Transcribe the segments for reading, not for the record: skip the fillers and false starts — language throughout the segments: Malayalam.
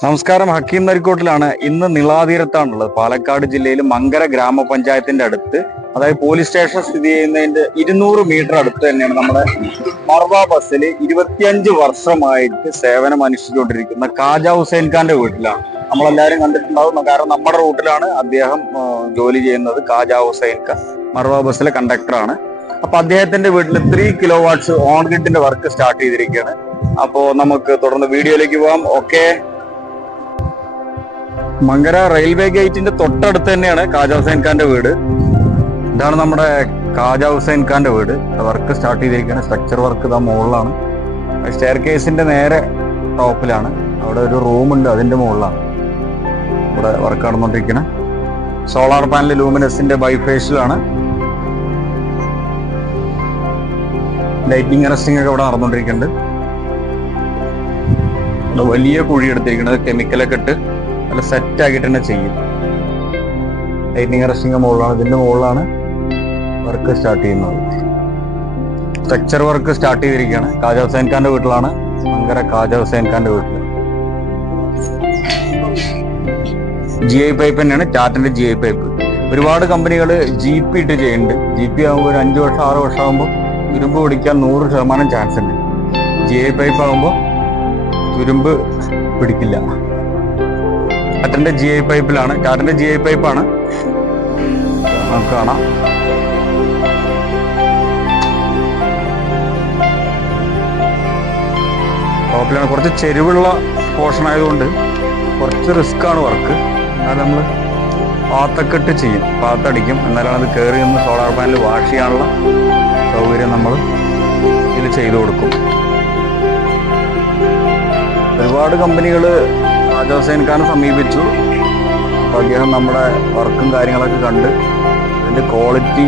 നമസ്കാരം, ഹക്കീം നരിക്കോട്ടിലാണ്. ഇന്ന് നിളാതീരത്താണുള്ളത്. പാലക്കാട് ജില്ലയിൽ മങ്കര ഗ്രാമപഞ്ചായത്തിന്റെ അടുത്ത്, അതായത് പോലീസ് സ്റ്റേഷൻ സ്ഥിതി ചെയ്യുന്നതിന്റെ 200 മീറ്റർ അടുത്ത് തന്നെയാണ് നമ്മുടെ മർവ ബസ്സിൽ 25 വർഷമായിട്ട് സേവനം അനുഷ്ഠിച്ചുകൊണ്ടിരിക്കുന്ന കാജ ഹുസൈൻ ഖാന്റെ വീട്ടിലാണ്. നമ്മളെല്ലാവരും കണ്ടിട്ടുണ്ടാവും, കാരണം നമ്മുടെ റൂട്ടിലാണ് അദ്ദേഹം ജോലി ചെയ്യുന്നത്. കാജ ഹുസൈൻ ഖാൻ മർവ ബസ്സിലെ കണ്ടക്ടറാണ്. അപ്പൊ അദ്ദേഹത്തിന്റെ വീട്ടിൽ 3 kW ഓൺ ഗ്രിഡിന്റെ വർക്ക് സ്റ്റാർട്ട് ചെയ്തിരിക്കുകയാണ്. അപ്പോ നമുക്ക് തുടർന്ന് വീഡിയോയിലേക്ക് പോകാം. ഓക്കെ, മങ്കര റെയിൽവേ ഗേറ്റിന്റെ തൊട്ടടുത്ത് തന്നെയാണ് കാജ ഹുസൈൻ ഖാന്റെ വീട്. ഇതാണ് നമ്മുടെ കാജ ഹുസൈൻ ഖാന്റെ വീട്. വർക്ക് സ്റ്റാർട്ട് ചെയ്തിരിക്കുകയാണ്. സ്ട്രക്ചർ വർക്ക് ഇതാ മുകളിലാണ്. സ്റ്റെയർ കേസിന്റെ നേരെ ടോപ്പിലാണ്. അവിടെ ഒരു റൂമുണ്ട്, അതിന്റെ മുകളിലാണ് ഇവിടെ വർക്ക് നടന്നുകൊണ്ടിരിക്കുന്നത്. സോളാർ പാനൽ ലൂമിനസിന്റെ ബൈഫേഷ്യലാണ്. ലൈറ്റിംഗ് അറസ്റ്റിംഗ് ഒക്കെ ഇവിടെ നടന്നുകൊണ്ടിരിക്കുന്നുണ്ട്. ഇവിടെ വലിയ കുഴി എടുത്തിരിക്കുന്നത് കെമിക്കലൊക്കെ ഇട്ട് നല്ല സെറ്റ് ആക്കിയിട്ട് തന്നെ ചെയ്യും. ലൈറ്റിംഗ് അറസ്റ്റിംഗ് മുകളിലാണ്, ഇതിന്റെ മുകളിലാണ് വർക്ക് സ്റ്റാർട്ട് ചെയ്യുന്നത്. സ്ട്രക്ചർ വർക്ക് സ്റ്റാർട്ട് ചെയ്തിരിക്കുകയാണ്. കാജ ഹുസൈൻ ഖാന്റെ വീട്ടിലാണ്, മങ്കര കാജ ഹുസൈൻ ഖാന്റെ വീട്ടിൽ. GI പൈപ്പ് തന്നെയാണ്, ടാറ്റന്റെ GI പൈപ്പ്. ഒരുപാട് കമ്പനികൾ GP ഇട്ട് ചെയ്യുന്നുണ്ട്. GP ആകുമ്പോൾ ഒരു 5 വർഷം 6 വർഷം ആകുമ്പോൾ തുരുമ്പ് പിടിക്കാൻ 100% ചാൻസ് ഉണ്ട്. GI പൈപ്പ് ആകുമ്പോൾ തുരുമ്പ് പിടിക്കില്ല. ടാറ്റന്റെ GI പൈപ്പിലാണ്, ടാറ്റന്റെ GI പൈപ്പാണ്. നമുക്ക് കാണാം. ടോപ്പിലാണ്. കുറച്ച് ചെരുവുള്ള പോർഷൻ ആയതുകൊണ്ട് കുറച്ച് റിസ്ക് ആണ് വർക്ക്. എന്നാലും നമ്മൾ പാത്തൊക്കെ ഇട്ട് ചെയ്യും, പാത്തടിക്കും. എന്നാലാണ് അത് കയറി നിന്ന് സോളാർ പാനൽ വാഷ് ചെയ്യാനുള്ള സൗകര്യം നമ്മൾ ഇതിൽ ചെയ്തു കൊടുക്കും. ഒരുപാട് കമ്പനികൾ കാജ ഹുസൈൻ ഖാനെ സമീപിച്ചു. അപ്പോൾ അദ്ദേഹം നമ്മുടെ വർക്കും കാര്യങ്ങളൊക്കെ കണ്ട് അതിൻ്റെ ക്വാളിറ്റി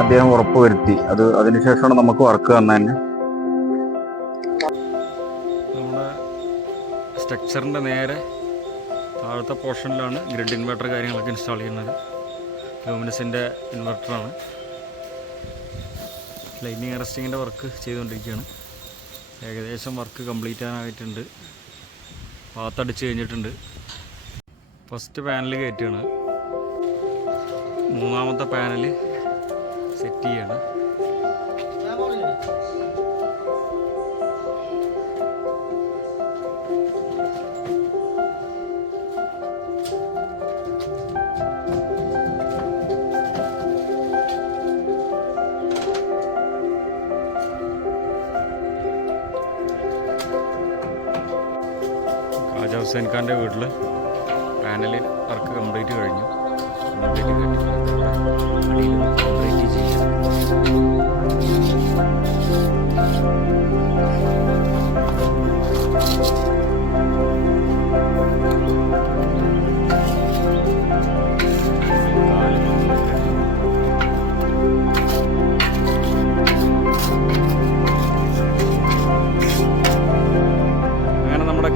അദ്ദേഹം ഉറപ്പുവരുത്തി. അതിനുശേഷമാണ് നമുക്ക് വർക്ക് തന്നെ. നമ്മുടെ സ്ട്രക്ചറിൻ്റെ നേരെ താഴത്തെ പോർഷനിലാണ് ഗ്രിഡ് ഇൻവെർട്ടർ കാര്യങ്ങളൊക്കെ ഇൻസ്റ്റാൾ ചെയ്യുന്നത്. ലൂമിനസിൻ്റെ ഇൻവെർട്ടറാണ്. ലൈറ്റിംഗ് അറസ്റ്റിങ്ങിൻ്റെ വർക്ക് ചെയ്തുകൊണ്ടിരിക്കുകയാണ്. ഏകദേശം വർക്ക് കംപ്ലീറ്റ് ആകാനായിട്ടുണ്ട്. പാത്തടിച്ച് കഴിഞ്ഞിട്ടുണ്ട്. ഫസ്റ്റ് പാനൽ കയറ്റുകയാണ്. മൂന്നാമത്തെ പാനൽ സെറ്റ് ചെയ്യാണ്. കാജ ഹുസൈൻ ഖാൻ്റെ വീട്ടിൽ പാനൽ വർക്ക് കംപ്ലീറ്റ് കഴിഞ്ഞു. കംപ്ലീറ്റ് ചെയ്യാം.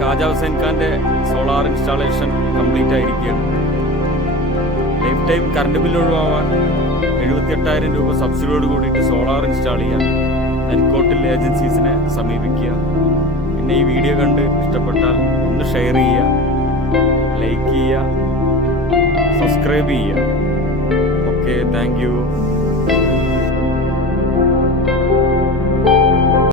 കാജ ഹുസൈൻ ഖാൻ്റെ സോളാർ ഇൻസ്റ്റാളേഷൻ കംപ്ലീറ്റ് ആയിരിക്കുകയാണ്. ലൈഫ് ടൈം കറണ്ട് ബില്ല് ഒഴിവാകാൻ 78,000 രൂപ സബ്സിഡിയോട് കൂടിയിട്ട് സോളാർ ഇൻസ്റ്റാൾ ചെയ്യാം. നരിക്കോട്ടിൽ ഏജൻസീസിനെ സമീപിക്കുക. പിന്നെ ഈ വീഡിയോ കണ്ട് ഇഷ്ടപ്പെട്ടാൽ ഒന്ന് ഷെയർ ചെയ്യുക, ലൈക്ക് ചെയ്യുക, സബ്സ്ക്രൈബ് ചെയ്യുക. Okay, thank you.